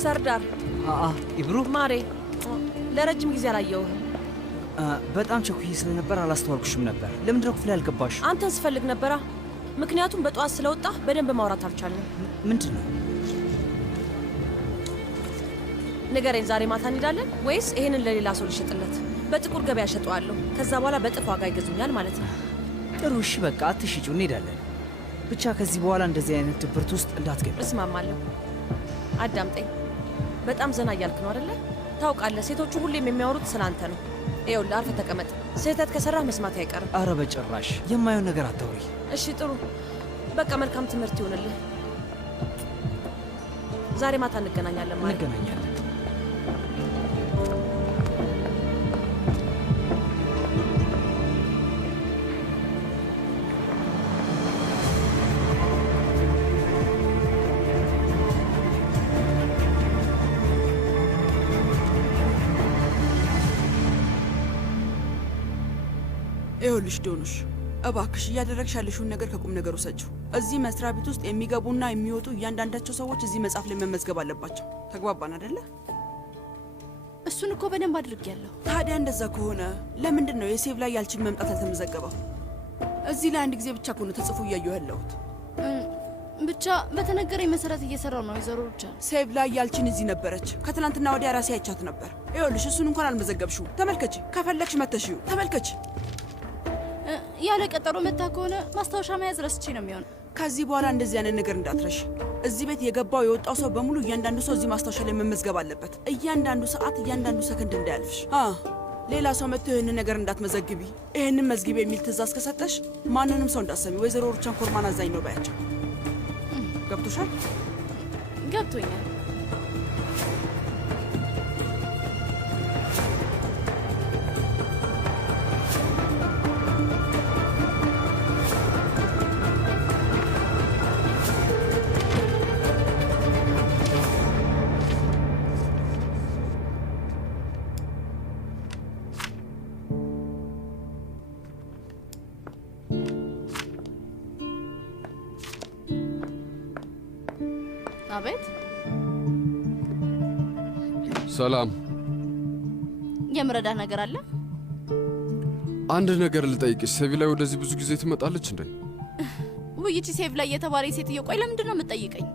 ሰርዳር ኢብሩ ማሬ ለረጅም ጊዜ አላየሁህም። በጣም ቸኩዬ ስለነበር አላስተዋልኩሽም ነበር። ለምንድነው ክፍል ያልገባሽ? አንተን ስፈልግ ነበራ። ምክንያቱም በጠዋት ስለወጣህ በደንብ ማውራት አልቻልንም። ምንድነው? ንገረኝ። ዛሬ ማታ እንሄዳለን ወይስ ይሄንን ለሌላ ሰው ልሸጥለት? በጥቁር ገበያ ሸጠዋለሁ። ከዛ በኋላ በጥፍ ዋጋ ይገዙኛል ማለት ነው። ጥሩ እሺ፣ በቃ አትሽጪው፣ እንሄዳለን። ብቻ ከዚህ በኋላ እንደዚህ አይነት ድብርት ውስጥ እንዳትገቢ። እስማማለሁ። አዳምጠኝ። በጣም ዘና እያልክ ነው አይደለ? ታውቃለህ፣ ሴቶቹ ሁሌም የሚያወሩት ስላንተ ነው። ይኸውልህ፣ አርፈህ ተቀመጥ። ስህተት ከሰራህ መስማት አይቀርም። አረ በጭራሽ የማየውን ነገር አታውሪ። እሺ ጥሩ፣ በቃ መልካም ትምህርት ይሆንልህ። ዛሬ ማታ እንገናኛለን ማለት እንገናኛለን። ይኸውልሽ ዶኑሽ፣ እባክሽ እያደረግሽ ያለሽውን ነገር ከቁም ነገር ውሰጂው። እዚህ መስሪያ ቤት ውስጥ የሚገቡና የሚወጡ እያንዳንዳቸው ሰዎች እዚህ መጽሐፍ ላይ መመዝገብ አለባቸው። ተግባባን አይደለ? እሱን እኮ በደንብ አድርጌያለሁ። ታዲያ እንደዛ ከሆነ ለምንድን ነው የሴቭ ላይ ያልችን መምጣት ያልተመዘገበው? እዚህ ላይ አንድ ጊዜ ብቻ ከሆነ ተጽፎ እያየሁ ያለሁት። ብቻ በተነገረኝ መሰረት እየሰራው ነው። ወይዘሮ ብቻ ሴቭ ላይ ያልችን እዚህ ነበረች። ከትናንትና ወዲያ ራሴ አይቻት ነበር። ይኸውልሽ እሱን እንኳን አልመዘገብሽው። ተመልከቺ፣ ከፈለግሽ መተሽው ተመልከቺ። ያለ ቀጠሮ መታ ከሆነ ማስታወሻ መያዝ ረስቼ ነው የሚሆነው። ከዚህ በኋላ እንደዚህ አይነት ነገር እንዳትረሽ። እዚህ ቤት የገባው የወጣው ሰው በሙሉ እያንዳንዱ ሰው እዚህ ማስታወሻ ላይ መመዝገብ አለበት። እያንዳንዱ ሰዓት፣ እያንዳንዱ ሰከንድ እንዳያልፍሽ። ሌላ ሰው መጥቶ ይህንን ነገር እንዳትመዘግቢ፣ ይህንን መዝግቢ የሚል ትእዛዝ ከሰጠሽ ማንንም ሰው እንዳትሰሚ። ወይዘሮ ሩቻን ኮርማን አዛኝ ነው ባያቸው። ገብቶሻል? ገብቶኛል። አቤት። ሰላም። የምረዳህ ነገር አለ? አንድ ነገር ልጠይቅሽ። ሴቪ ላይ ወደዚህ ብዙ ጊዜ ትመጣለች እንዴ? ውይይቺ ሴቭ ላይ የተባለ ሴትዮ። ቆይ ለምንድን ነው የምትጠይቀኝ?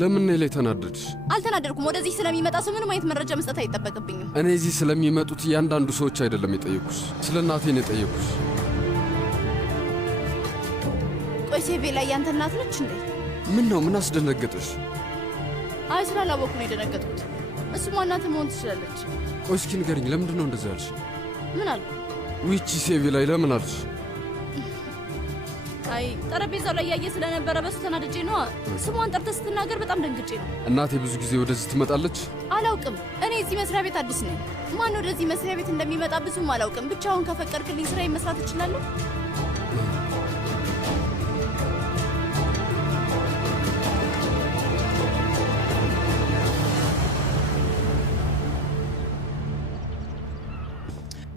ለምን እኔ ላይ ተናደድሽ? አልተናደድኩም። ወደዚህ ስለሚመጣ ሰው ምንም አይነት መረጃ መስጠት አይጠበቅብኝም። እኔ እዚህ ስለሚመጡት እያንዳንዱ ሰዎች አይደለም የጠየኩሽ፣ ስለ እናቴ ነው የጠየኩሽ። ቆይ ሴቪ ላይ ያንተ እናት ነች እንዴ? ምን ነው? ምን አስደነገጠሽ? አይ ስላላወቅኩ ነው የደነገጥኩት። እሱማ እናትህ መሆን ትችላለች። ቆይ እስኪ ንገሪኝ፣ ለምንድን ነው እንደዛ ያልሽ? ምን አልኩ? ዊቺ ሴቪ ላይ ለምን አልሽ? አይ ጠረጴዛው ላይ ያየ ስለነበረ በሱ ተናድጄ ነው። ስሟን ጠርተህ ስትናገር በጣም ደንግጬ ነው። እናቴ ብዙ ጊዜ ወደዚህ ትመጣለች? አላውቅም። እኔ እዚህ መስሪያ ቤት አዲስ ነኝ። ማን ወደዚህ መስሪያ ቤት እንደሚመጣ ብዙም አላውቅም። ብቻውን ከፈቀድክልኝ ስራዬን መስራት እችላለሁ።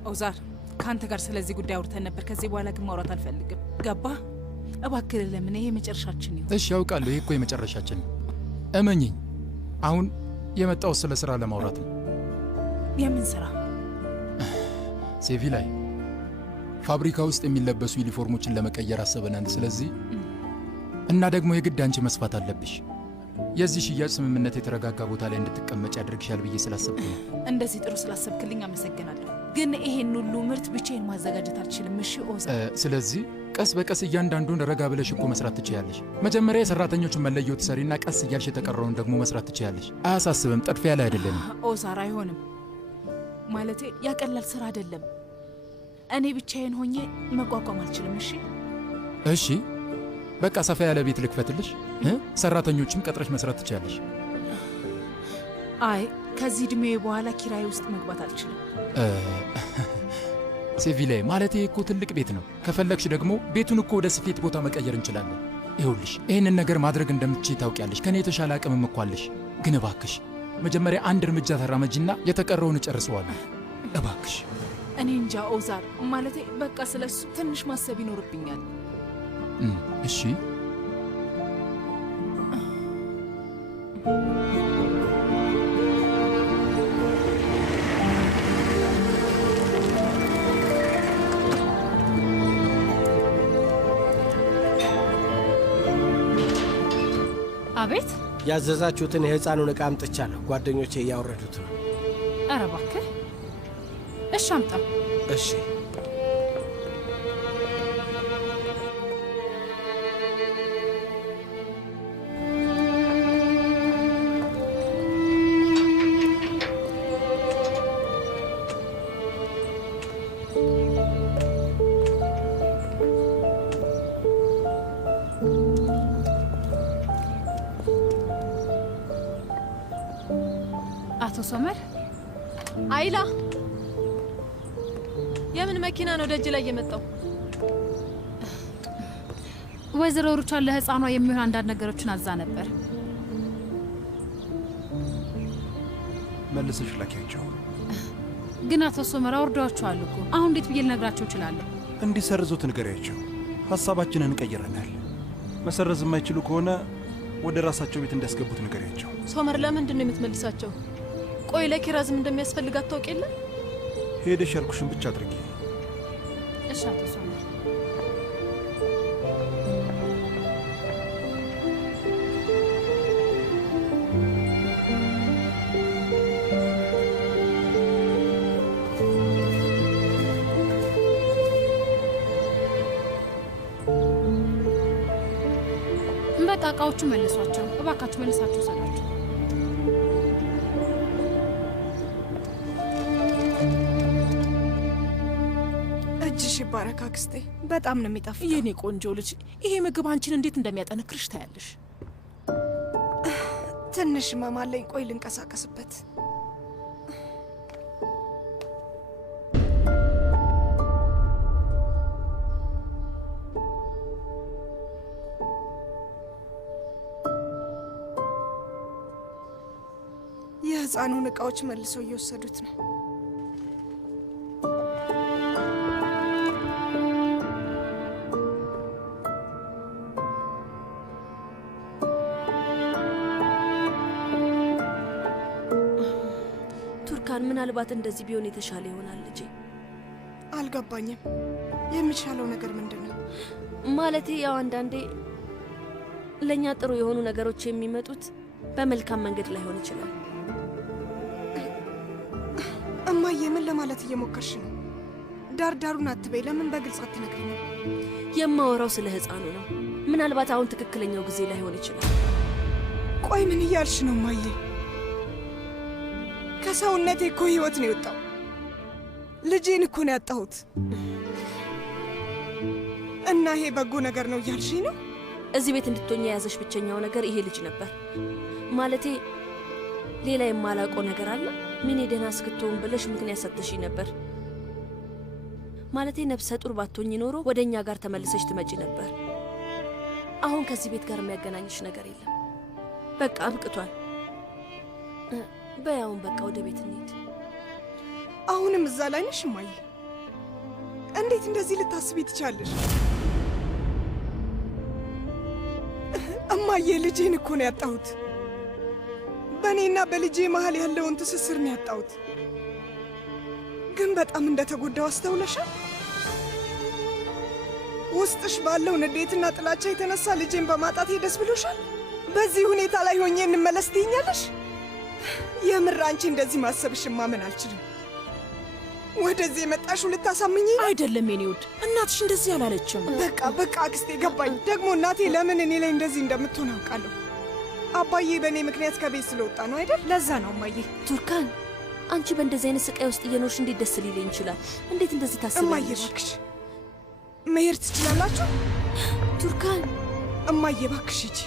ኦዛር፣ ከአንተ ጋር ስለዚህ ጉዳይ አውርተን ነበር። ከዚህ በኋላ ግን ማውራት አልፈልግም። ገባ? እባክህ ለምን ይሄ መጨረሻችን ይሁን። እሺ ያውቃለሁ፣ ይሄ እኮ የመጨረሻችን ነው። እመኝኝ። አሁን የመጣው ስለ ስራ ለማውራት ነው። የምን ስራ? ሴቪ ላይ ፋብሪካ ውስጥ የሚለበሱ ዩኒፎርሞችን ለመቀየር አሰበናል። ስለዚህ እና ደግሞ የግድ አንቺ መስፋት አለብሽ። የዚህ ሽያጭ ስምምነት የተረጋጋ ቦታ ላይ እንድትቀመጭ ያደርግሻል ብዬ ስላሰብኩ ነው። እንደዚህ ጥሩ ስላሰብክልኝ አመሰግናለሁ። ግን ይሄን ሁሉ ምርት ብቻዬን ማዘጋጀት አልችልም። እሺ ኦዛር። ስለዚህ ቀስ በቀስ እያንዳንዱን ረጋ ብለሽ እኮ መስራት ትችያለሽ። መጀመሪያ የሰራተኞቹን መለየው ትሰሪና ቀስ እያልሽ የተቀረውን ደግሞ መስራት ትችያለሽ። አያሳስብም። ጠድፊያ ላይ አይደለንም። ኦዛር። አይሆንም። ማለቴ ያቀላል ስራ አይደለም። እኔ ብቻዬን ሆኜ መቋቋም አልችልም። እሺ እሺ፣ በቃ ሰፋ ያለ ቤት ልክፈትልሽ፣ ሰራተኞችም ቀጥረሽ መስራት ትችያለሽ። አይ ከዚህ እድሜ በኋላ ኪራይ ውስጥ መግባት አልችልም። ሴቪላይ ማለት ይሄ እኮ ትልቅ ቤት ነው። ከፈለግሽ ደግሞ ቤቱን እኮ ወደ ስፌት ቦታ መቀየር እንችላለን። ይኸውልሽ ይህንን ነገር ማድረግ እንደምትችይ ታውቂያለሽ። ከኔ የተሻለ አቅምም እኮ አለሽ። ግን እባክሽ መጀመሪያ አንድ እርምጃ ተራመጂና የተቀረውን እጨርሰዋለሁ። እባክሽ። እኔ እንጃ ኦዛር፣ ማለቴ በቃ ስለሱ ትንሽ ማሰብ ይኖርብኛል። እሺ አቤት። ያዘዛችሁትን የሕፃኑን ዕቃ አምጥቻለሁ። ጓደኞቼ እያወረዱት ነው። ኧረ እባክህ። እሺ አምጣ። እሺ አቶ ሶመር። አይላ፣ የምን መኪና ነው ደጅ ላይ የመጣው? ወይዘሮ ሩቻን ለህፃኗ የሚሆን አንዳንድ ነገሮችን አዛ ነበር። መልሰሽ ላኪያቸው። ግን አቶ ሶመር አውርደዋቸዋል እኮ። አሁን እንዴት ብዬ ልነግራቸው እችላለሁ? እንዲሰርዙት ንገሪያቸው። ሐሳባችንን ቀይረናል። መሰረዝ የማይችሉ ከሆነ ወደ ራሳቸው ቤት እንዲያስገቡት ንገሪያቸው። ሶመር፣ ለምንድን ነው የምትመልሳቸው? ቆይ ለኪራዝም እንደሚያስፈልጋት ታውቅ የለ? ሄደሽ ያልኩሽን ብቻ አድርጊ። እሺ አቶ ሶመር። በቃ እቃዎቹ መልሷቸው እባካችሁ፣ መልሳችሁ ሰላችሁ። እጅሽ ይባረክ አክስቴ። በጣም ነው የሚጣፍጠው። የኔ ቆንጆ ልጅ፣ ይሄ ምግብ አንቺን እንዴት እንደሚያጠነክርሽ ታያለሽ። ትንሽ መማለኝ። ቆይ ልንቀሳቀስበት። የህፃኑን ዕቃዎች መልሰው እየወሰዱት ነው። ቱርካን፣ ምናልባት እንደዚህ ቢሆን የተሻለ ይሆናል ልጄ። አልገባኝም። የሚሻለው ነገር ምንድን ነው? ማለቴ ያው አንዳንዴ ለእኛ ጥሩ የሆኑ ነገሮች የሚመጡት በመልካም መንገድ ላይሆን ይችላል። እማዬ፣ ምን ለማለት እየሞከርሽ ነው? ዳርዳሩን አትበይ። ለምን በግልጽ አትነግሪኝም? የማወራው ስለ ህፃኑ ነው። ምናልባት አሁን ትክክለኛው ጊዜ ላይሆን ይችላል። ቆይ ምን እያልሽ ነው እማዬ? ከሰውነቴ እኮ ህይወት ነው የወጣው። ልጄን እኮ ነው ያጣሁት። እና ይሄ በጎ ነገር ነው እያልሽኝ ነው? እዚህ ቤት እንድትሆኝ የያዘሽ ብቸኛው ነገር ይሄ ልጅ ነበር። ማለቴ ሌላ የማላውቀው ነገር አለ? ምን ደህና እስክትሆን ብለሽ ምክንያት ሰጥተሽኝ ነበር። ማለቴ ነፍሰ ጡር ባትሆኝ ኖሮ ወደ እኛ ጋር ተመልሰሽ ትመጪ ነበር። አሁን ከዚህ ቤት ጋር የሚያገናኝሽ ነገር የለም። በቃ አብቅቷል። በያውን በቃ ወደ ቤት እንሂድ። አሁንም እዛ ላይ ነሽ እማዬ? እንዴት እንደዚህ ልታስቢ ትቻለሽ? እማዬ፣ ልጄን እኮ ነው ያጣሁት። በእኔና በልጄ መሀል ያለውን ትስስር ነው ያጣሁት። ግን በጣም እንደተጎዳው አስተውለሻል? ውስጥሽ ባለው ንዴትና ጥላቻ የተነሳ ልጄን በማጣቴ ደስ ብሎሻል? በዚህ ሁኔታ ላይ ሆኜ እንመለስ ትይኛለሽ? የምር አንቺ እንደዚህ ማሰብሽን ማመን አልችልም። ወደዚህ የመጣሽው ልታሳምኝ አይደለም የኔ ውድ። እናትሽ እንደዚህ አላለችም። በቃ አክስቴ ገባኝ። ደግሞ እናቴ ለምን እኔ ላይ እንደዚህ እንደምትሆን አውቃለሁ። አባዬ በእኔ ምክንያት ከቤት ስለወጣ ነው አይደል? ለዛ ነው እማዬ። ቱርካን፣ አንቺ በእንደዚህ አይነት ስቃይ ውስጥ እየኖርሽ እንዴት ደስ ሊለኝ ይችላል? እንዴት እንደዚህ ታስቢያለሽ? እማዬ እባክሽ መሄድ ትችላላችሁ? ቱርካን እማዬ እባክሽ ሂጂ።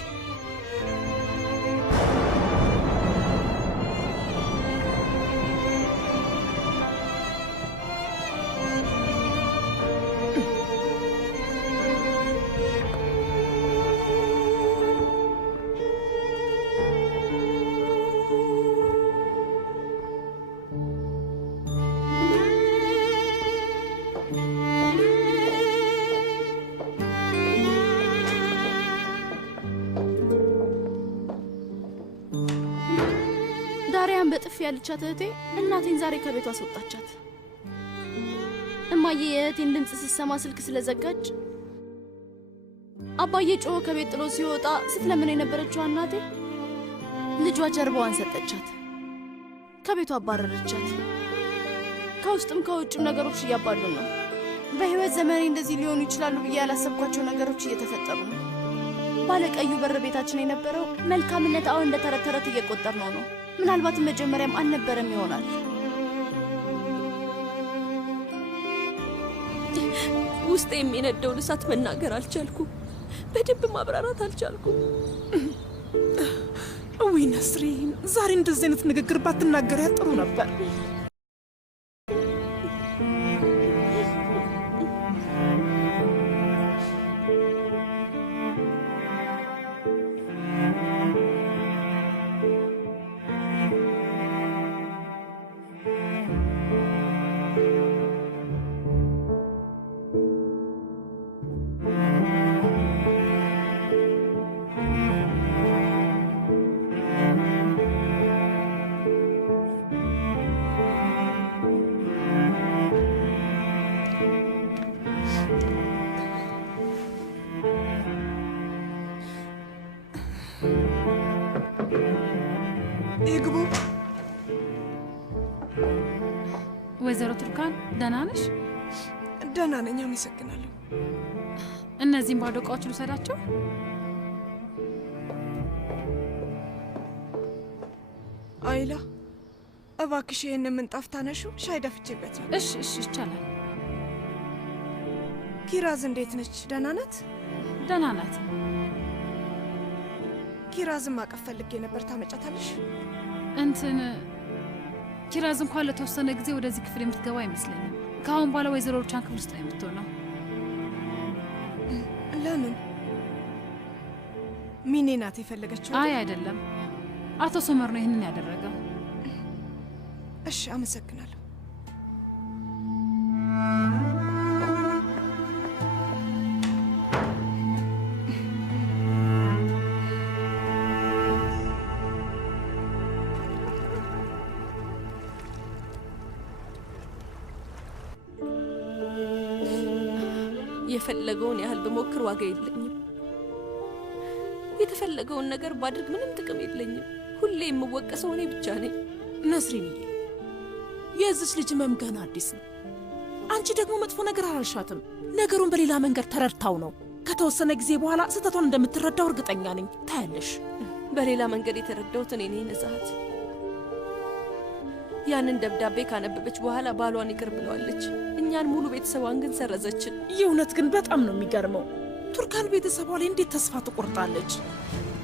ዳሪያን በጥፊ ያለቻት እህቴ እናቴን ዛሬ ከቤቷ አስወጣቻት። እማዬ የእህቴን ድምፅ ስትሰማ ስልክ ስለዘጋች አባዬ ጮሆ ከቤት ጥሎ ሲወጣ ስትለምን የነበረችው እናቴ ልጇ ጀርባዋን ሰጠቻት። ከቤቷ አባረረቻት። ከውስጥም ከውጭም ነገሮች እያባሉ ነው። በህይወት ዘመኔ እንደዚህ ሊሆኑ ይችላሉ ብዬ ያላሰብኳቸው ነገሮች እየተፈጠሩ ነው። ባለቀዩ በር ቤታችን የነበረው መልካምነት አሁን እንደ ተረት ተረት እየቆጠር ነው። ምናልባትም መጀመሪያም አልነበረም ይሆናል። ውስጥ የሚነደውን እሳት መናገር አልቻልኩም። በደንብ ማብራራት አልቻልኩም። ውይ ነስሪን፣ ዛሬ እንደዚህ አይነት ንግግር ባትናገሪያ ጥሩ ነበር። ይግቡ። ወይዘሮ ቱርካን ደህና ነሽ? ደህና ነኝ፣ አመሰግናለሁ። እነዚህም ባዶ እቃዎች ልውሰዳቸው? አይላ እባክሽ ይህን ምንጣፍ ታነሺው፣ ሻይ ደፍቼበት ነው። እሺ እሺ፣ ይቻላል። ኪራዝ እንዴት ነች? ደህና ናት? ደህና ናት። ኪራዝን ማቀፍ ፈልጌ ነበር፣ ታመጫታለሽ? ኪራዝ እንኳን ለተወሰነ ጊዜ ወደዚህ ክፍል የምትገባ አይመስለኝም። ከአሁን በኋላ ወይዘሮ ሩቻን ክፍል ውስጥ ነው የምትሆነው። ለምን? ሚኔ ናት የፈለገችው? አይ አይደለም፣ አቶ ሶመር ነው ይህንን ያደረገው። እሺ አመሰግናለሁ። የፈለገውን ያህል ብሞክር ዋጋ የለኝም። የተፈለገውን ነገር ባድርግ ምንም ጥቅም የለኝም። ሁሌ የምወቀሰው እኔ ብቻ ነኝ። ነስሪንዬ፣ የዚች ልጅ ህመም ገና አዲስ ነው። አንቺ ደግሞ መጥፎ ነገር አላልሻትም። ነገሩን በሌላ መንገድ ተረድታው ነው። ከተወሰነ ጊዜ በኋላ ስህተቷን እንደምትረዳው እርግጠኛ ነኝ። ታያለሽ። በሌላ መንገድ የተረዳሁት እኔ ነኝ ነዛሀት። ያንን ደብዳቤ ካነበበች በኋላ ባሏን ይቅር ብለዋለች። እኛን ሙሉ ቤተሰቧን ግን ሰረዘችን። የእውነት ግን በጣም ነው የሚገርመው። ቱርካን ቤተሰቧ ላይ እንዴት ተስፋ ትቆርጣለች?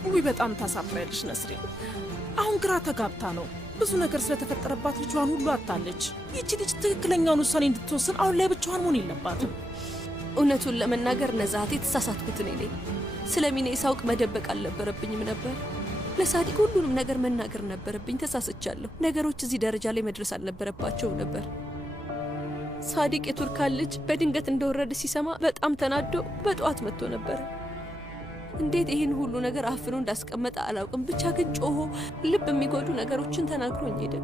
ውይ በጣም ታሳፍሪያለሽ ነስሪን። አሁን ግራ ተጋብታ ነው። ብዙ ነገር ስለተፈጠረባት ልጇን ሁሉ አጣለች። ይቺ ልጅ ትክክለኛውን ውሳኔ እንድትወስን አሁን ላይ ብቻዋን መሆን የለባትም። እውነቱን ለመናገር ነዛሀት፣ የተሳሳትኩት እኔ ነኝ። ስለ ሚኔ ሳውቅ መደበቅ አልነበረብኝም ነበር። ለሳዲቅ ሁሉንም ነገር መናገር ነበረብኝ። ተሳስቻለሁ። ነገሮች እዚህ ደረጃ ላይ መድረስ አልነበረባቸውም ነበር። ሳዲቅ የቱርካን ልጅ በድንገት እንደወረደ ሲሰማ በጣም ተናዶ በጠዋት መጥቶ ነበር። እንዴት ይህን ሁሉ ነገር አፍኖ እንዳስቀመጠ አላውቅም። ብቻ ግን ጮሆ ልብ የሚጎዱ ነገሮችን ተናግሮኝ ሄደ።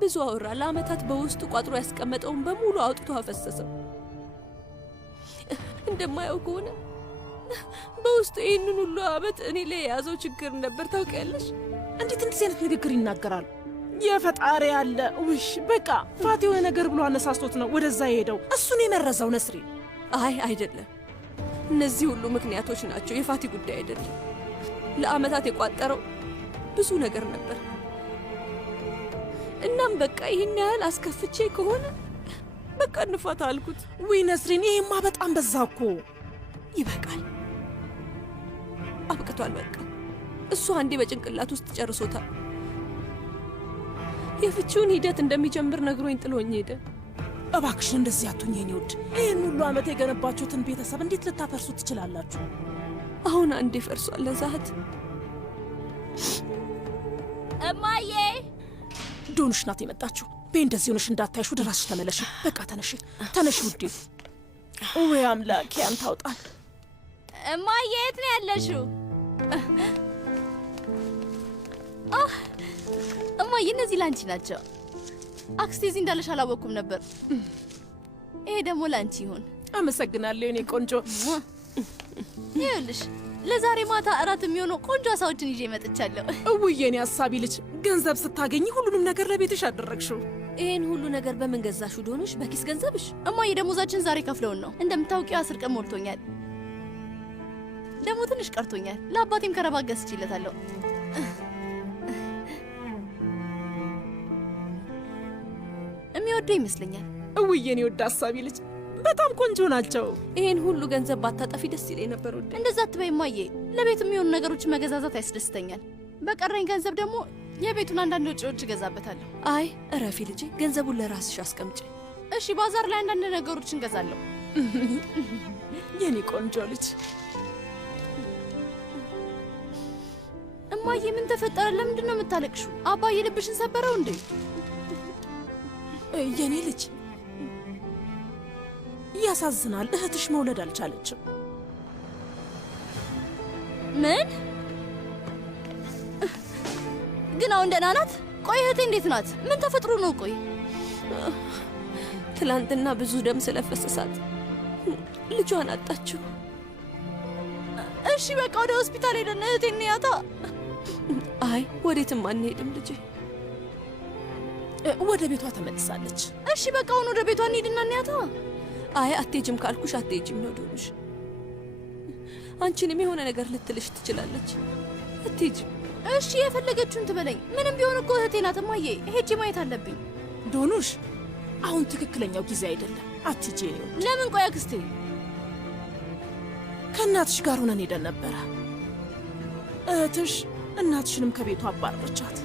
ብዙ አወራ። ለዓመታት በውስጡ ቋጥሮ ያስቀመጠውን በሙሉ አውጥቶ አፈሰሰው። እንደማየው ከሆነ በውስጡ ይህንን ሁሉ ዓመት እኔ ላይ የያዘው ችግር ነበር። ታውቂያለሽ? እንዴት እንደዚህ አይነት ንግግር ይናገራል? የፈጣሪ ያለ ውሽ በቃ ፋት የሆነ ነገር ብሎ አነሳስቶት ነው ወደዛ የሄደው። እሱን የመረዘው ነስሪን። አይ አይደለም፣ እነዚህ ሁሉ ምክንያቶች ናቸው። የፋቲ ጉዳይ አይደለም። ለዓመታት የቋጠረው ብዙ ነገር ነበር። እናም በቃ ይህን ያህል አስከፍቼ ከሆነ በቃ እንፋታ አልኩት። ውይ ነስሪን፣ ይሄማ በጣም በዛ እኮ። ይበቃል፣ አብቅቷል። በቃ እሱ አንዴ በጭንቅላት ውስጥ ጨርሶታል። የፍቺውን ሂደት እንደሚጀምር ነግሮኝ ጥሎኝ ሄደ። እባክሽን እንደዚህ አትሁኝ የኔ ውድ። ይህን ሁሉ ዓመት የገነባችሁትን ቤተሰብ እንዴት ልታፈርሱ ትችላላችሁ? አሁን አንዴ ፈርሷል ነዛት። እማዬ ዶኑሽ ናት የመጣችሁ። በእንደዚህ ሆነሽ እንዳታይሽ ወደ ራስሽ ተመለሽ። በቃ ተነሽ፣ ተነሽ ውዴ። ወይ አምላኬ አንተ አውጣን። እማዬ የት ነው ያለሽው? እማዬ እነዚህ ላንቺ ናቸው። አክስቴ እዚህ እንዳለሽ አላወቅኩም ነበር። ይሄ ደግሞ ላንቺ ይሁን። አመሰግናለሁ የኔ ቆንጆ። ይኸውልሽ ለዛሬ ማታ እራት የሚሆነው ቆንጆ አሳዎችን ይዤ መጥቻለሁ። እውዬ የኔ አሳቢ ልጅ፣ ገንዘብ ስታገኝ ሁሉንም ነገር ለቤትሽ አደረግሽው። ይህን ሁሉ ነገር በምን ገዛሹ ዶኑሽ? በኪስ ገንዘብሽ? እማዬ ደሞዛችን ዛሬ ከፍለውን ነው። እንደምታውቂው 10 ቀን ሞልቶኛል። ደግሞ ትንሽ ቀርቶኛል። ለአባቴም ከረባት ገዝቼለታለሁ። የሚወደው ይመስለኛል። እውዬ የኔ ወደ አሳቢ ልጅ በጣም ቆንጆ ናቸው። ይህን ሁሉ ገንዘብ ባታጠፊ ደስ ይለኝ ነበር ውዴ። እንደዛ አትበይ እማዬ። ለቤት የሚሆኑ ነገሮችን መገዛዛት ያስደስተኛል። በቀረኝ ገንዘብ ደግሞ የቤቱን አንዳንድ ወጪዎች እገዛበታለሁ። አይ እረፊ ልጄ፣ ገንዘቡን ለራስሽ አስቀምጪ። እሺ ባዛር ላይ አንዳንድ ነገሮችን እገዛለሁ። የኔ ቆንጆ ልጅ። እማዬ ምን ተፈጠረ? ለምንድን ነው የምታለቅሹ? አባዬ ልብሽን ሰበረው እንዴ? የኔ ልጅ ያሳዝናል። እህትሽ መውለድ አልቻለችም። ምን? ግን አሁን ደህና ናት? ቆይ እህቴ እንዴት ናት? ምን ተፈጥሮ ነው? ቆይ ትላንትና ብዙ ደም ስለፈሰሳት ልጇን አጣችው። እሺ በቃ ወደ ሆስፒታል ሄደን እህቴን እንያታ። አይ ወዴትም አንሄድም ልጄ። ወደ ቤቷ ተመልሳለች። እሺ በቃ አሁን ወደ ቤቷ እንሂድና እንያታ። አይ አትሄጂም ካልኩሽ አትሄጂም ነው ዶኑሽ። አንቺንም የሆነ ነገር ልትልሽ ትችላለች። አትሄጂም። እሺ የፈለገችውን ትበለኝ። ምንም ቢሆን እኮ እህቴ ናት እማዬ። ሄጄ ማየት አለብኝ። ዶኑሽ አሁን ትክክለኛው ጊዜ አይደለም። አትሄጂ። ለምን? ቆይ አክስቴ ከእናትሽ ጋር ሆነን ሄደን ነበረ። እህትሽ እናትሽንም ከቤቷ አባረረቻት።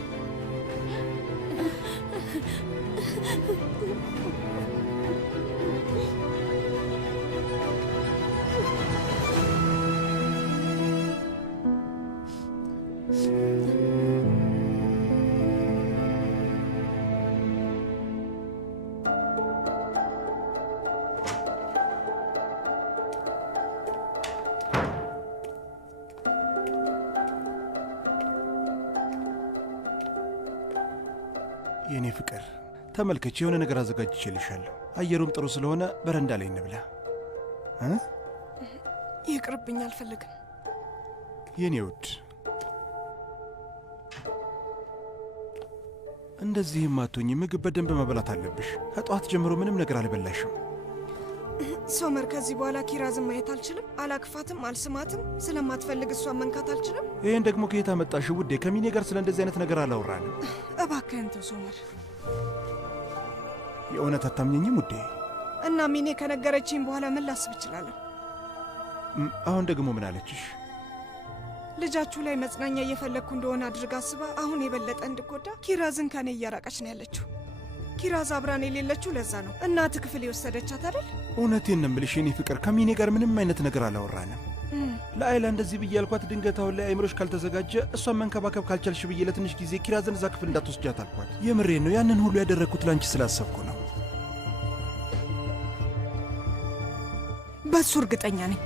የኔ ፍቅር ተመልከች፣ የሆነ ነገር አዘጋጅቼልሻለሁ። አየሩም ጥሩ ስለሆነ በረንዳ ላይ እንብላ። ይቅርብኝ፣ አልፈልግም። የኔ ውድ እንደዚህም አትሁኝ። ምግብ በደንብ መብላት አለብሽ። ከጠዋት ጀምሮ ምንም ነገር አልበላሽም። ሶመር፣ ከዚህ በኋላ ኪራዝን ማየት አልችልም። አላክፋትም፣ አልስማትም። ስለማትፈልግ እሷን መንካት አልችልም። ይህን ደግሞ ከየት አመጣሽ ውዴ? ከሚኔ ጋር ስለ እንደዚህ አይነት ነገር አላወራንም። እባክህን ተው ሶመር። የእውነት አታምኘኝም ውዴ? እና ሚኔ ከነገረችኝ በኋላ ምን ላስብ እችላለሁ? አሁን ደግሞ ምን አለችሽ? ልጃችሁ ላይ መጽናኛ እየፈለግኩ እንደሆነ አድርጋ አስባ አሁን የበለጠ እንድጎዳ ኪራዝን ከኔ እያራቀች ነው ያለችው። ኪራዝ አብራን የሌለችው ለዛ ነው እናት ክፍል የወሰደቻት አይደል? እውነቴን ነው የምልሽ የኔ ፍቅር፣ ከሚኔ ጋር ምንም አይነት ነገር አላወራንም። ለአይላ እንደዚህ ብዬ ያልኳት ድንገት አሁን ላይ አይምሮሽ ካልተዘጋጀ እሷን መንከባከብ ካልቻልሽ ብዬ ለትንሽ ጊዜ ኪራዝን እዛ ክፍል እንዳትወስጃት አልኳት። የምሬን ነው። ያንን ሁሉ ያደረግኩት ላንቺ ስላሰብኩ ነው። በሱ እርግጠኛ ነኝ።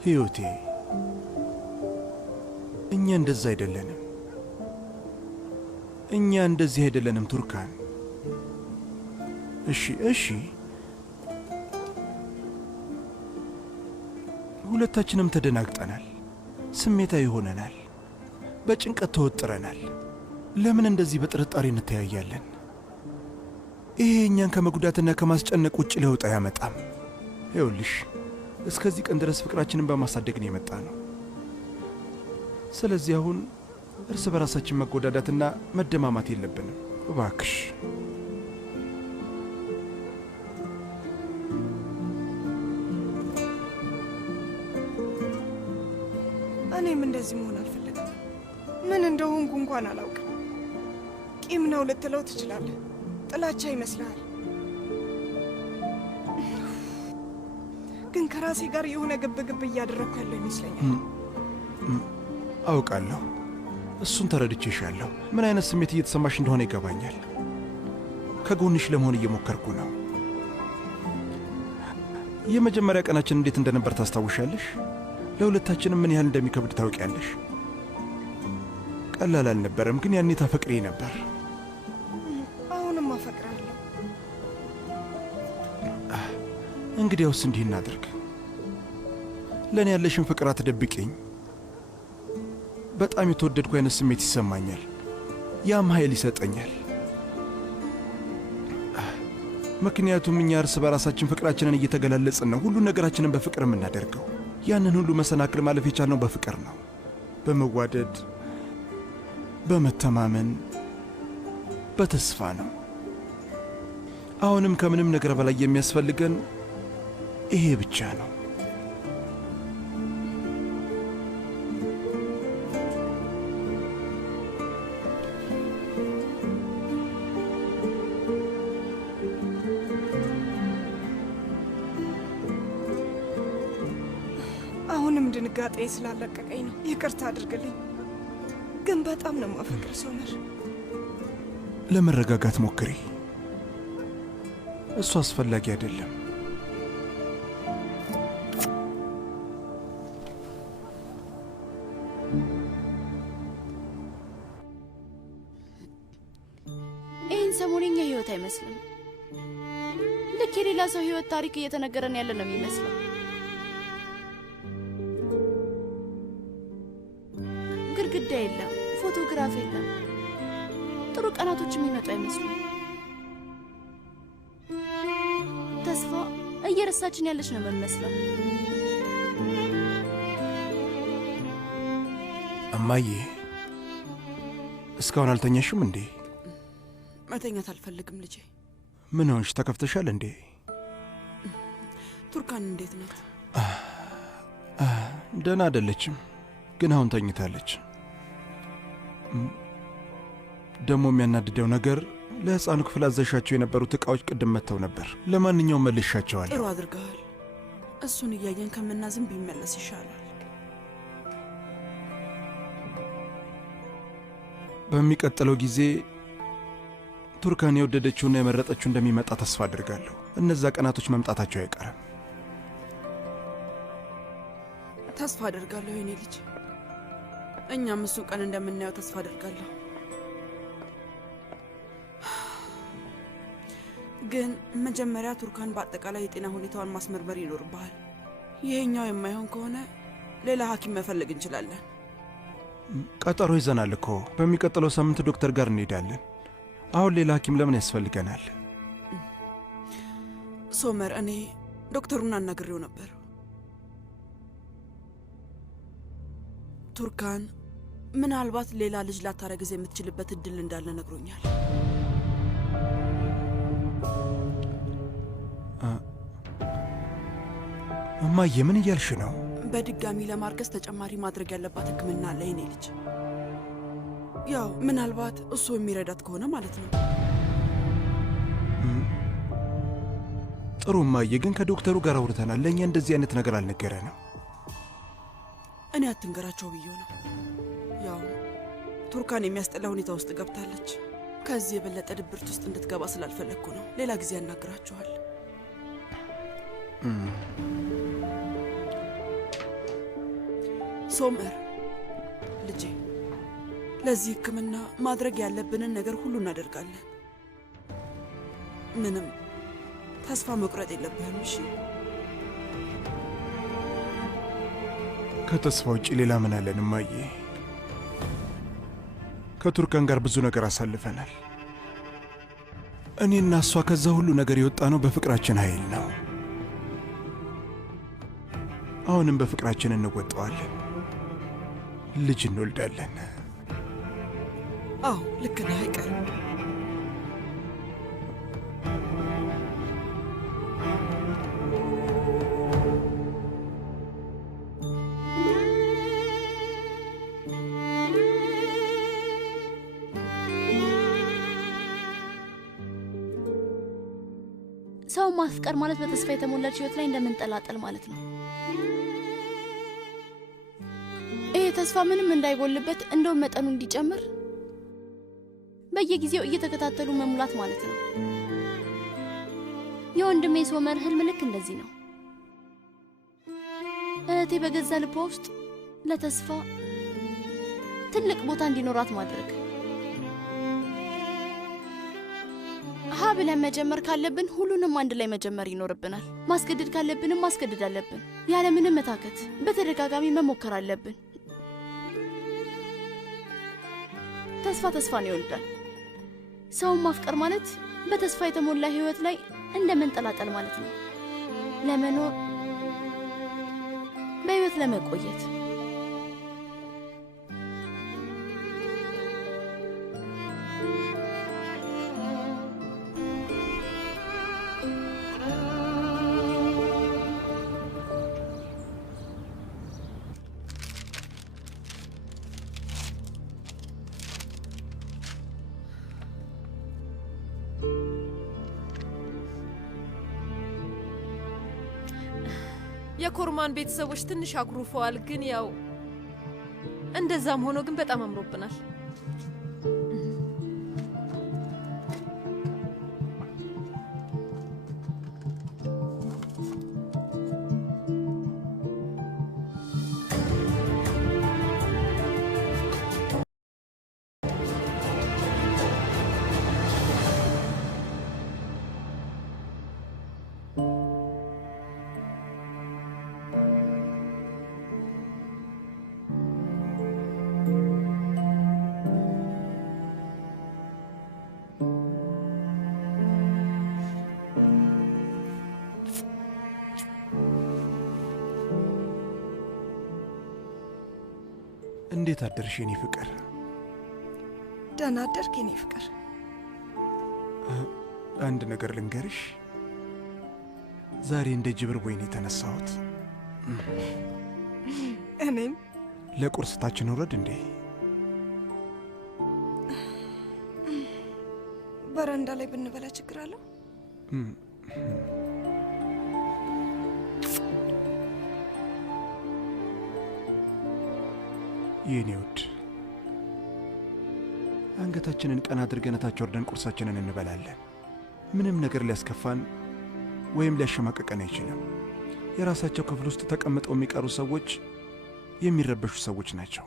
ሕይወቴ፣ እኛ እንደዛ አይደለንም። እኛ እንደዚህ አይደለንም ቱርካን። እሺ እሺ፣ ሁለታችንም ተደናግጠናል፣ ስሜታዊ ሆነናል፣ በጭንቀት ተወጥረናል። ለምን እንደዚህ በጥርጣሬ እንተያያለን? ይሄ እኛን ከመጉዳትና ከማስጨነቅ ውጭ ለውጥ አያመጣም። ይኸውልሽ እስከዚህ ቀን ድረስ ፍቅራችንን በማሳደግ ነው የመጣ ነው። ስለዚህ አሁን እርስ በራሳችን መጎዳዳትና መደማማት የለብንም እባክሽ። እኔም እንደዚህ መሆን አልፈለግም። ምን እንደሆንኩ እንኳን አላውቅም። ቂም ነው ልትለው ትችላለህ፣ ጥላቻ ይመስልሃል። ግን ከራሴ ጋር የሆነ ግብግብ እያደረግኩ ያለው ይመስለኛል። አውቃለሁ፣ እሱን ተረድቼሻለሁ። ምን አይነት ስሜት እየተሰማሽ እንደሆነ ይገባኛል። ከጎንሽ ለመሆን እየሞከርኩ ነው። የመጀመሪያ ቀናችን እንዴት እንደነበር ታስታውሻለሽ? ለሁለታችንም ምን ያህል እንደሚከብድ ታውቂያለሽ። ቀላል አልነበረም፣ ግን ያኔ ታፈቅሪ ነበር። አሁንም አፈቅራለሁ። እንግዲያውስ እንዲህ እናድርግ። ለእኔ ያለሽን ፍቅር አትደብቂኝ። በጣም የተወደድኩ አይነት ስሜት ይሰማኛል። ያም ኃይል ይሰጠኛል። ምክንያቱም እኛ እርስ በራሳችን ፍቅራችንን እየተገላለጽን ነው ሁሉ ነገራችንን በፍቅር የምናደርገው። ያንን ሁሉ መሰናክል ማለፍ የቻልነው በፍቅር ነው። በመዋደድ፣ በመተማመን፣ በተስፋ ነው። አሁንም ከምንም ነገር በላይ የሚያስፈልገን ይሄ ብቻ ነው። አሁንም ድንጋጤ ስላለቀቀኝ ነው። ይቅርታ አድርግልኝ። ግን በጣም ነው የማፈቅር ሶመር። ለመረጋጋት ሞክሪ። እሱ አስፈላጊ አይደለም። ይህን ሰሞነኛ ህይወት አይመስልም። ልክ የሌላ ሰው ህይወት ታሪክ እየተነገረን ያለ ነው የሚመስለው። ግድግዳ የለም፣ ፎቶግራፍ የለም። ጥሩ ቀናቶች የሚመጡ አይመስሉም። ተስፋ እየረሳችን ያለች ነው የምንመስለው። እማዬ፣ እስካሁን አልተኛሽም እንዴ? መተኛት አልፈልግም ልጄ። ምን ሆንሽ? ተከፍተሻል እንዴ? ቱርካን እንዴት ናት? ደህና አይደለችም፣ ግን አሁን ተኝታለች። ደግሞ የሚያናድደው ነገር ለሕፃኑ ክፍል አዘሻቸው የነበሩት ዕቃዎች ቅድም መጥተው ነበር። ለማንኛውም መልሻቸዋል። ጥሩ አድርገሃል። እሱን እያየን ከምናዝም ቢመለስ ይሻላል። በሚቀጥለው ጊዜ ቱርካን የወደደችውና የመረጠችው እንደሚመጣ ተስፋ አድርጋለሁ። እነዛ ቀናቶች መምጣታቸው አይቀርም። ተስፋ አደርጋለሁ የኔ ልጅ። እኛም እሱን ቀን እንደምናየው ተስፋ አደርጋለሁ። ግን መጀመሪያ ቱርካን በአጠቃላይ የጤና ሁኔታዋን ማስመርመር ይኖርብሃል። ይሄኛው የማይሆን ከሆነ ሌላ ሐኪም መፈለግ እንችላለን። ቀጠሮ ይዘናል እኮ። በሚቀጥለው ሳምንት ዶክተር ጋር እንሄዳለን። አሁን ሌላ ሐኪም ለምን ያስፈልገናል? ሶመር፣ እኔ ዶክተሩን አናግሬው ነበር። ቱርካን ምናልባት ሌላ ልጅ ላታረግዝ የምትችልበት እድል እንዳለ ነግሮኛል። እማዬ፣ ምን እያልሽ ነው? በድጋሚ ለማርገዝ ተጨማሪ ማድረግ ያለባት ሕክምና አለ የኔ ልጅ። ያው ምናልባት እሱ የሚረዳት ከሆነ ማለት ነው። ጥሩ እማዬ፣ ግን ከዶክተሩ ጋር አውርተናል። ለእኛ እንደዚህ አይነት ነገር አልነገረንም። እኔ አትንገራቸው ብዬው ነው። ያው ቱርካን የሚያስጠላ ሁኔታ ውስጥ ገብታለች። ከዚህ የበለጠ ድብርት ውስጥ እንድትገባ ስላልፈለግኩ ነው። ሌላ ጊዜ ያናግራችኋል። ሶመር ልጄ፣ ለዚህ ሕክምና ማድረግ ያለብንን ነገር ሁሉ እናደርጋለን። ምንም ተስፋ መቁረጥ የለብህም። እሺ? ከተስፋ ውጭ ሌላ ምን አለን እማዬ? ከቱርካን ጋር ብዙ ነገር አሳልፈናል። እኔና እሷ ከዛ ሁሉ ነገር የወጣ ነው በፍቅራችን ኃይል ነው። አሁንም በፍቅራችን እንወጣዋለን። ልጅ እንወልዳለን። አዎ ልክ ነህ፣ አይቀርም። ሰው ማፍቀር ማለት በተስፋ የተሞላች ህይወት ላይ እንደምንጠላጠል ማለት ነው። ይሄ ተስፋ ምንም እንዳይጎልበት እንደውም መጠኑ እንዲጨምር በየጊዜው እየተከታተሉ መሙላት ማለት ነው። የወንድሜ ሶመር ህልም ልክ እንደዚህ ነው። እህቴ በገዛ ልቧ ውስጥ ለተስፋ ትልቅ ቦታ እንዲኖራት ማድረግ። ሀ ብለን መጀመር ካለብን ሁሉንም አንድ ላይ መጀመር ይኖርብናል። ማስገደድ ካለብንም ማስገደድ አለብን። ያለምንም መታከት በተደጋጋሚ መሞከር አለብን። ተስፋ ተስፋን ይወልዳል። ሰውን ማፍቀር ማለት በተስፋ የተሞላ ህይወት ላይ እንደ መንጠላጠል ማለት ነው። ለመኖር፣ በህይወት ለመቆየት። የኮርማን ቤተሰቦች ትንሽ አኩርፈዋል፣ ግን ያው እንደዛም ሆኖ ግን በጣም አምሮብናል። እንዴት አደርሽ የኔ ፍቅር? ደህና አደርክ የኔ ፍቅር። አንድ ነገር ልንገርሽ፣ ዛሬ እንደ ጅብር ወይን የተነሳሁት። እኔም ለቁርስ ታችን ውረድ እንዴ? በረንዳ ላይ ብንበላ ችግር አለው? የኔ ውድ፣ አንገታችንን ቀና አድርገን ታች ወርደን ቁርሳችንን እንበላለን። ምንም ነገር ሊያስከፋን ወይም ሊያሸማቀቀን አይችልም። የራሳቸው ክፍል ውስጥ ተቀምጠው የሚቀሩ ሰዎች የሚረበሹ ሰዎች ናቸው።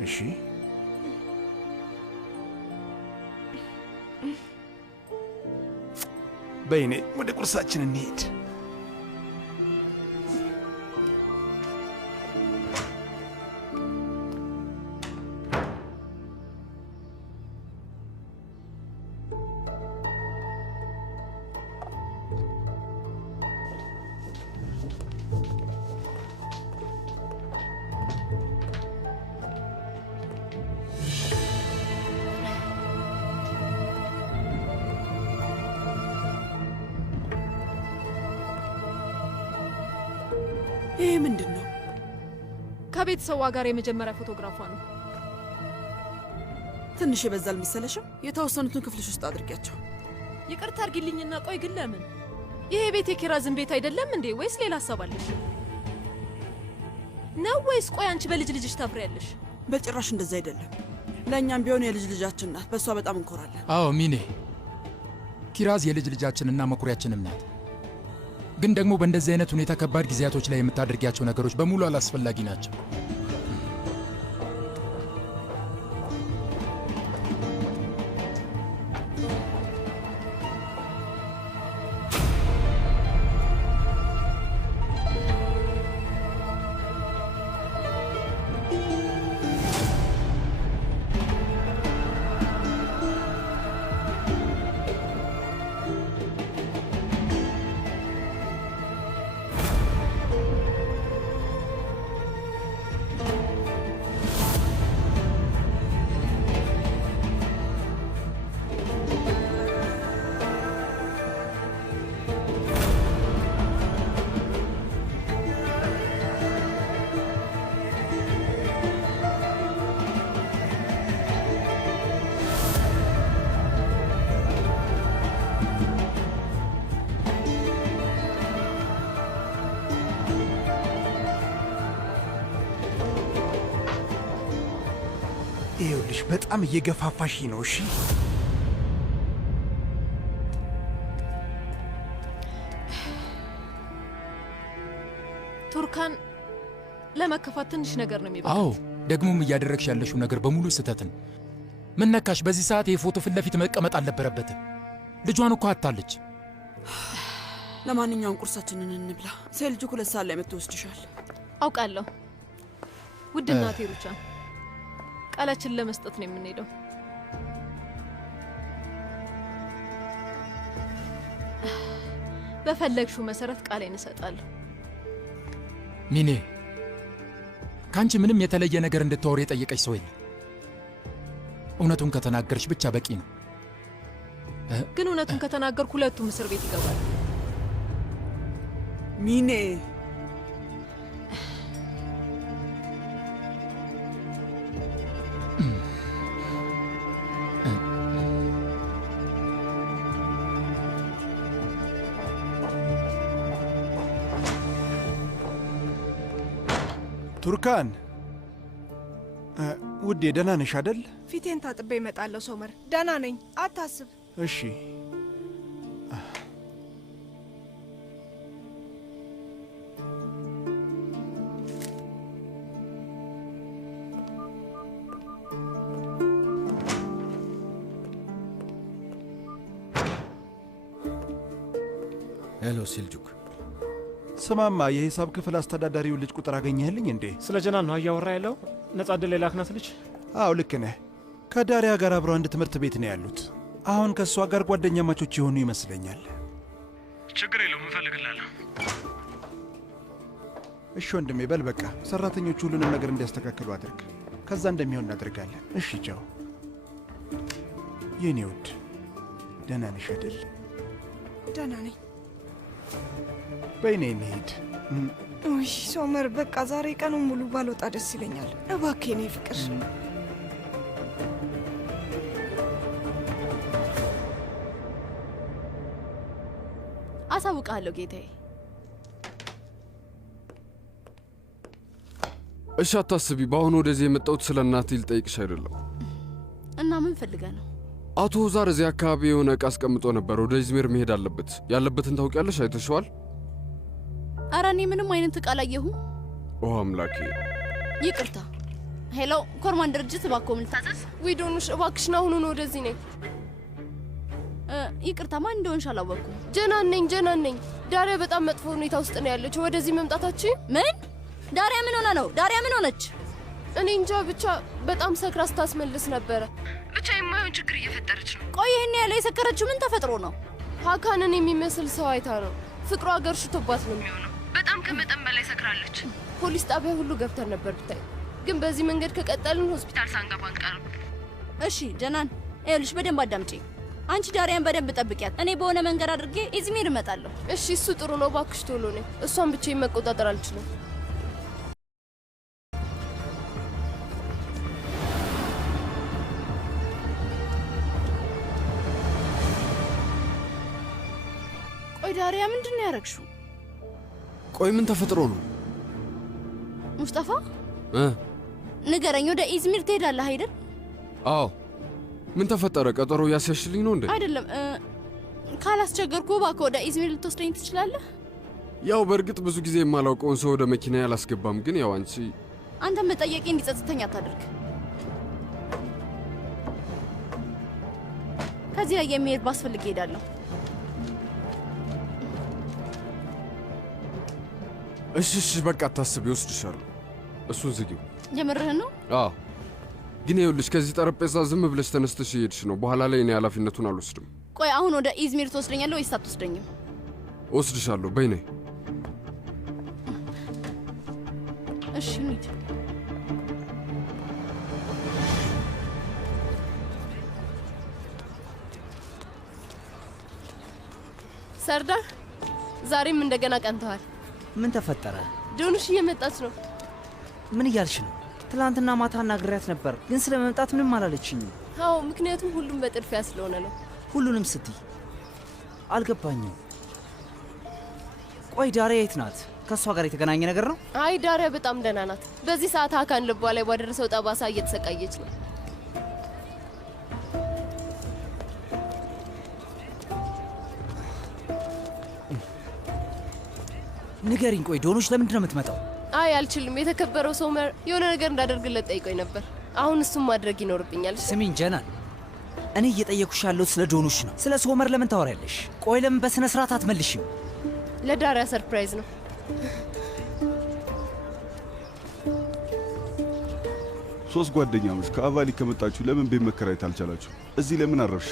እሺ በይኔ ወደ ቁርሳችን እንሄድ። ይሄ ምንድን ነው? ከቤተሰቧ ጋር የመጀመሪያ ፎቶግራፏ ነው። ትንሽ የበዛ አልመሰለሽም? የተወሰኑትን ክፍልሽ ውስጥ አድርጊያቸው። ይቅርታ አድርጊልኝና፣ ቆይ ግን ለምን? ይሄ ቤት የኪራዝን ቤት አይደለም እንዴ? ወይስ ሌላ ሀሳብ አለሽ ነው? ወይስ ቆይ አንቺ በልጅ ልጅሽ ታፍሪያለሽ? በጭራሽ እንደዛ አይደለም። ለእኛም ቢሆን የልጅ ልጃችን ናት። በእሷ በጣም እንኮራለን። አዎ ሚኔ፣ ኪራዝ የልጅ ልጃችንና መኩሪያችንም ናት። ግን ደግሞ በእንደዚህ አይነት ሁኔታ ከባድ ጊዜያቶች ላይ የምታደርጊያቸው ነገሮች በሙሉ አላስፈላጊ ናቸው። ይኸውልሽ በጣም እየገፋፋሽ ነው። እሺ ቱርካን፣ ለመከፋት ትንሽ ነገር ነው የሚበቃው። አዎ፣ ደግሞም እያደረግሽ ያለሽው ነገር በሙሉ ስህተትን። ምን ነካሽ? በዚህ ሰዓት የፎቶ ፊት ለፊት መቀመጥ አልነበረበትም። ልጇን እኮ አታለች። ለማንኛውም ቁርሳችንን እንብላ። ሴልጁክ 2 ሰዓት ላይ መጥቶ ወስድሻል። አውቃለሁ ውድ እናቴ ሩቻን፣ ቃላችንን ለመስጠት ነው የምንሄደው። በፈለግሽው መሰረት ቃሌን እሰጣለሁ። ሚኔ፣ ከአንቺ ምንም የተለየ ነገር እንድታወሪ የጠየቀች ሰው የለም። እውነቱን ከተናገርሽ ብቻ በቂ ነው። ግን እውነቱን ከተናገርኩ ሁለቱም እስር ቤት ይገባል። ሚኔ፣ ቱርካን ውዴ፣ ደህና ነሽ አደል? ፊቴን ታጥቤ እመጣለሁ ሶመር። ደህና ነኝ፣ አታስብ። እሺ። ሄሎ ሴልጁክ። ስማማ፣ የሂሳብ ክፍል አስተዳዳሪው ልጅ ቁጥር አገኘህልኝ እንዴ? ስለ ጀናን ነው እያወራ ያለው? ነጻ ዕድል የላክናት ልጅ? አዎ ልክ ነህ። ከዳሪያ ጋር አብረው አንድ ትምህርት ቤት ነው ያሉት። አሁን ከእሷ ጋር ጓደኛ ማቾች የሆኑ ይመስለኛል። ችግር የለውም፣ እንፈልግላለሁ። እሺ ወንድሜ፣ በል በቃ ሰራተኞቹ ሁሉንም ነገር እንዲያስተካክሉ አድርግ። ከዛ እንደሚሆን እናደርጋለን። እሺ ቻው። የኔ ውድ፣ ደህና ነሽ አይደል? ደህና ነኝ። በይኔ እንሂድ። ውይ ሶመር፣ በቃ ዛሬ ቀኑን ሙሉ ባልወጣ ደስ ይለኛል። እባክህ የኔ ፍቅር። አሳውቃለሁ ጌታዬ። እሺ አታስቢ። በአሁኑ ወደዚህ የመጣሁት ስለ እናቴ ልጠይቅሽ አይደለም። እና ምን ፈልገህ ነው? አቶ ዛር እዚህ አካባቢ የሆነ ዕቃ አስቀምጦ ነበር። ወደ ኢዝሚር መሄድ አለበት። ያለበትን ታውቂያለሽ? አይተሽዋል? ኧረ እኔ ምንም አይነት ዕቃ አላየሁም። ኦ አምላኬ፣ ይቅርታ። ሄሎ ኮርማን ድርጅት፣ እባክዎ ምን ልታዘዝ? ዊዶኑሽ እባክሽን አሁኑን ወደዚህ ነኝ። ይቅርታ፣ ማን እንደሆንሽ አላወቅኩም። ጀናን ነኝ። ዳሪያ በጣም መጥፎ ሁኔታ ውስጥ ነው ያለችው። ወደዚህ መምጣታችን? ምን? ዳሪያ ምን ሆና ነው? ዳሪያ ምን ሆነች? እኔ እንጃ፣ ብቻ በጣም ሰክራ ስታስመልስ ነበረ። ብቻ የማይሆን ችግር እየፈጠረች ነው። ቆይ ይህን ያለ የሰከረችው ምን ተፈጥሮ ነው? ሀካንን የሚመስል ሰው አይታ ነው። ፍቅሯ ገርሽቶባት ነው የሚሆነው። በጣም ከመጠን በላይ ሰክራለች። ፖሊስ ጣቢያ ሁሉ ገብተን ነበር ብታይ። ግን በዚህ መንገድ ከቀጠልን ሆስፒታል ሳንገባ አንቀርም። እሺ ጀናን፣ ይኸውልሽ በደንብ አዳምጪ። አንቺ ዳሪያን በደንብ ጠብቂያት። እኔ በሆነ መንገድ አድርጌ ኢዝሚር እመጣለሁ። እሺ፣ እሱ ጥሩ ነው። እባክሽ ቶሎ ነኝ። እሷን ብቻዬን መቆጣጠር አልችልም። ቆይ ዳሪያ፣ ምንድን ነው ያደረግሽው? ቆይ ምን ተፈጥሮ ነው? ሙስጠፋ ንገረኝ። ወደ ኢዝሚር ትሄዳለህ አይደል? አዎ። ምን ተፈጠረ? ቀጠሮ እያስያሽልኝ ነው እንዴ? አይደለም። ካላስቸገርኩ እባክህ ወደ ኢዝሚር ልትወስደኝ ትችላለህ? ያው በእርግጥ ብዙ ጊዜ የማላውቀውን ሰው ወደ መኪና ያላስገባም፣ ግን ያው አንተ መጠየቄ እንዲጸጽተኝ አታድርግ። ከዚህ ላይ የሚሄድ ባስፈልግ እሄዳለሁ። እሺ በቃ አታስቢ፣ እወስድሻለሁ። እሱን ዝጊው። የምርህን ነው? አዎ። ግን ይኸውልሽ ከዚህ ጠረጴዛ ዝም ብለሽ ተነስተሽ እየሄድሽ ነው። በኋላ ላይ እኔ ኃላፊነቱን አልወስድም። ቆይ አሁን ወደ ኢዝሚር ትወስደኛለህ ወይስ አትወስደኝም? እወስድሻለሁ። በይ ነይ። እሺ እንሂድ። ሰርዳር፣ ዛሬም እንደገና ቀንተዋል። ምን ተፈጠረ? ዶኑሽ እየመጣች ነው። ምን እያልሽ ነው? ትላንትና ማታ አናግሬያት ነበር፣ ግን ስለ መምጣት ምንም አላለችኝም። አዎ፣ ምክንያቱም ሁሉም በጥድፊያ ስለሆነ ነው። ሁሉንም ስትይ አልገባኝም። ቆይ ዳሪያ የት ናት? ከእሷ ጋር የተገናኘ ነገር ነው? አይ ዳሪያ በጣም ደህና ናት። በዚህ ሰዓት ሀካን ልቧ ላይ ባደረሰው ጠባሳ እየተሰቃየች ነው። ንገሪኝ። ቆይ ዶኑሽ ለምንድን ነው የምትመጣው? አይ አልችልም። የተከበረው ሶመር የሆነ ነገር እንዳደርግለት ጠይቆኝ ነበር። አሁን እሱም ማድረግ ይኖርብኛል። ስሚኝ ጀናን፣ እኔ እየጠየኩሽ ያለሁት ስለ ዶኑሽ ነው። ስለ ሶመር ለምን ታወሪያለሽ? ቆይ ለምን በስነ ስርዓት አትመልሽም? ለዳሪያ ሰርፕራይዝ ነው። ሶስት ጓደኛሞች ከአቫሊ ከመጣችሁ ለምን ቤት መከራየት አልቻላችሁ? እዚህ ለምን አረፍሽ?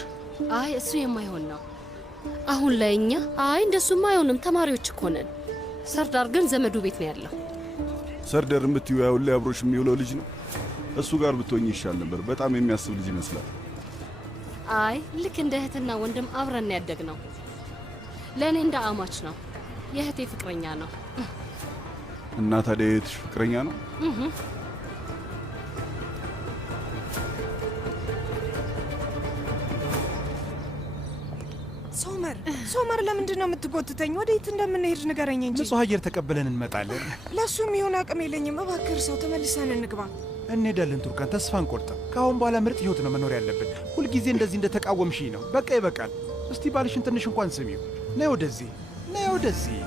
አይ እሱ የማይሆን ነው አሁን ላይ እኛ። አይ እንደሱማ አይሆንም፣ ተማሪዎች እኮ ነን። ሰርዳር ግን ዘመዱ ቤት ነው ያለው። ሰርዳር የምትይው ያው ላይ አብሮሽ የሚውለው ልጅ ነው። እሱ ጋር ብትሆኝ ይሻል ነበር። በጣም የሚያስብ ልጅ ይመስላል። አይ ልክ እንደ እህትና ወንድም አብረን ያደግ ነው። ለእኔ እንደ አማች ነው። የእህቴ ፍቅረኛ ነው። እና ታዲያ የእህትሽ ፍቅረኛ ነው? ሶመር ለምንድን ነው የምትጎትተኝ? ወዴት እንደምንሄድ ንገረኝ እንጂ። ንጹህ አየር ተቀበለን እንመጣለን። ለእሱ የሚሆን አቅም የለኝም። እባክህ ሰው ተመልሰን እንግባ። እንሄዳለን ቱርካን፣ ተስፋ አንቆርጥም። ከአሁን በኋላ ምርጥ ህይወት ነው መኖር ያለብን። ሁልጊዜ እንደዚህ እንደተቃወምሽኝ ነው። በቃ ይበቃል። እስቲ ባልሽን ትንሽ እንኳን ስሚው። ነይ ወደዚህ፣ ነይ ወደዚህ።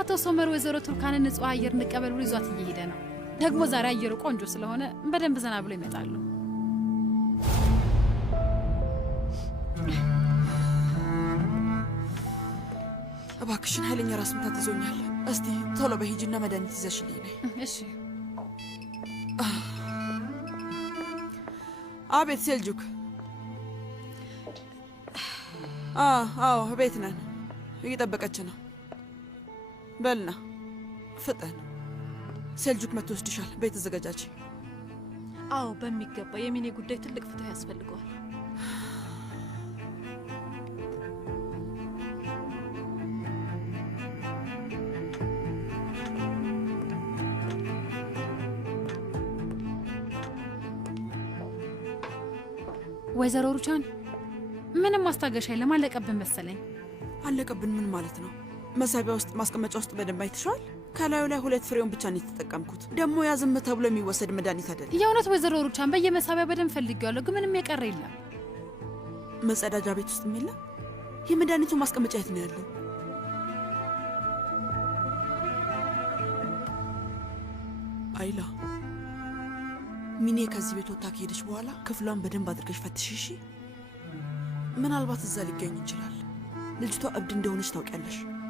አቶ ሶመር ወይዘሮ ቱርካንን ንጹህ አየር እንቀበል ብሎ ይዟት እየሄደ ነው። ደግሞ ዛሬ አየሩ ቆንጆ ስለሆነ በደንብ ዘና ብሎ ይመጣሉ። እባክሽን ኃይለኛ ራስ ምታት ይዞኛል። እስቲ ቶሎ በሂጂና መድኃኒት ይዘሽልኝ ነይ። እሺ። አቤት ሴልጁክ። አዎ ቤት ነን፣ እየጠበቀች ነው። በልና ፍጠን። ሴልጁክ መጥቶ ወስድሻል። ቤት ተዘጋጃች። አዎ በሚገባ። የሚኔ ጉዳይ ትልቅ ፍትህ ያስፈልገዋል። ወይዘሮ ሩቻን ምንም ማስታገሻ የለም። አለቀብን መሰለኝ። አለቀብን ምን ማለት ነው? መሳቢያ ውስጥ ማስቀመጫ ውስጥ በደንብ አይተሻል? ከላዩ ላይ 2 ፍሬውን ብቻ ነው የተጠቀምኩት። ደግሞ ያ ዝም ተብሎ የሚወሰድ መድኃኒት አይደለም። የእውነት ወይዘሮ ሩቻን በየመሳቢያ በደንብ ፈልጌዋለሁ፣ ግን ምንም የቀረ የለም። መጸዳጃ ቤት ውስጥ የለም? የመድኃኒቱ ማስቀመጫ የት ነው ያለው? አይላ ሚኔ ከዚህ ቤት ወጥታ ከሄደች በኋላ ክፍሏን በደንብ አድርገሽ ፈትሽ እሺ? ምናልባት እዛ ሊገኝ ይችላል። ልጅቷ እብድ እንደሆነች ታውቂያለሽ።